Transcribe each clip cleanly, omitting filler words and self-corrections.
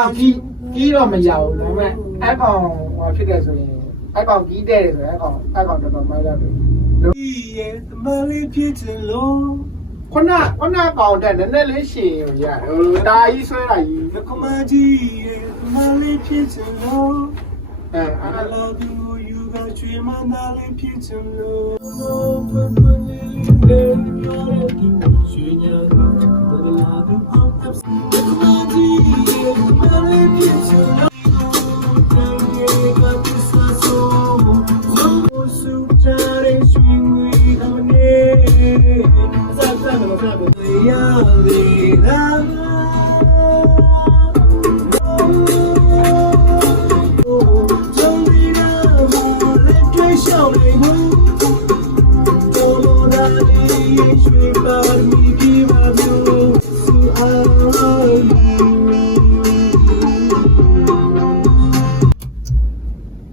ကောင်ကြီးတော့မရဘူးဒါပေမဲ့အဲ့ကောင်ဟိုဖြစ်တယ်ဆိုရင်အဲ့ကောင်ကြီးတဲ့တယ်ဆိုရင်အဲ့ကောင်တော်တော်မိုက်လာတယ်ရဲ့မလေးဖြစ်တယ်လို့ခုနကောင်တဲ့နည်းနည်းလေးရှည်ရတယ်ဟိုဒါကြီးဆွဲတာကြီးကမကြီးရဲ့မလေးဖြစ်တယ်လို့I love you you got dream and I live you to love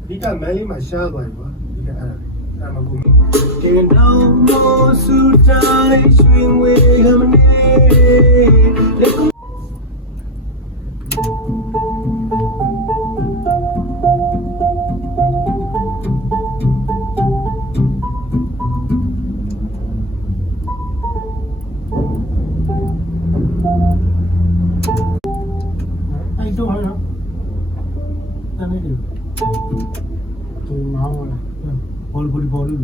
ဒီကမန်လေးမှာရှားသွားပြီကွာဒီကအဲ့ဒါမကူကေနောမိုးစူတိုင်းရွှင်ဝေးဟမနေလက်ကူအဲ့တော့ဟာနော်တန်းနေတယ်ဒီမောင်းလာဘောလူ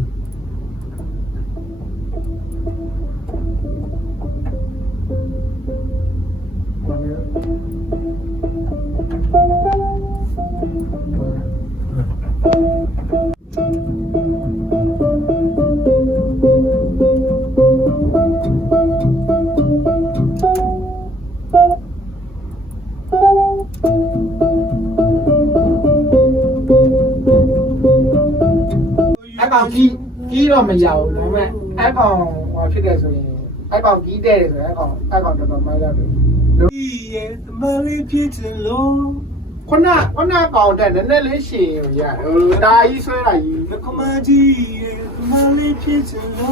အဲ့ကောင်ကြီးတော့မရဘူးဒါပေမဲ့အဲ့ကောင်ဟိုဖြစ်တယ်ဆိုရင်အဲ့ကောင်ကြီးတဲ့တယ်ဆိုရင်အဲ့ကောင်တော်တော်မိုက်လာတယ်ရဲ့မလေးဖြစ်တယ်လို့ခုနကောင်တဲ့နည်းနည်းလေးရှည်ရတယ်ဟိုဒါကြီးဆွဲတာကြီးကမကြီးရဲ့မလေးဖြစ်တယ်လို့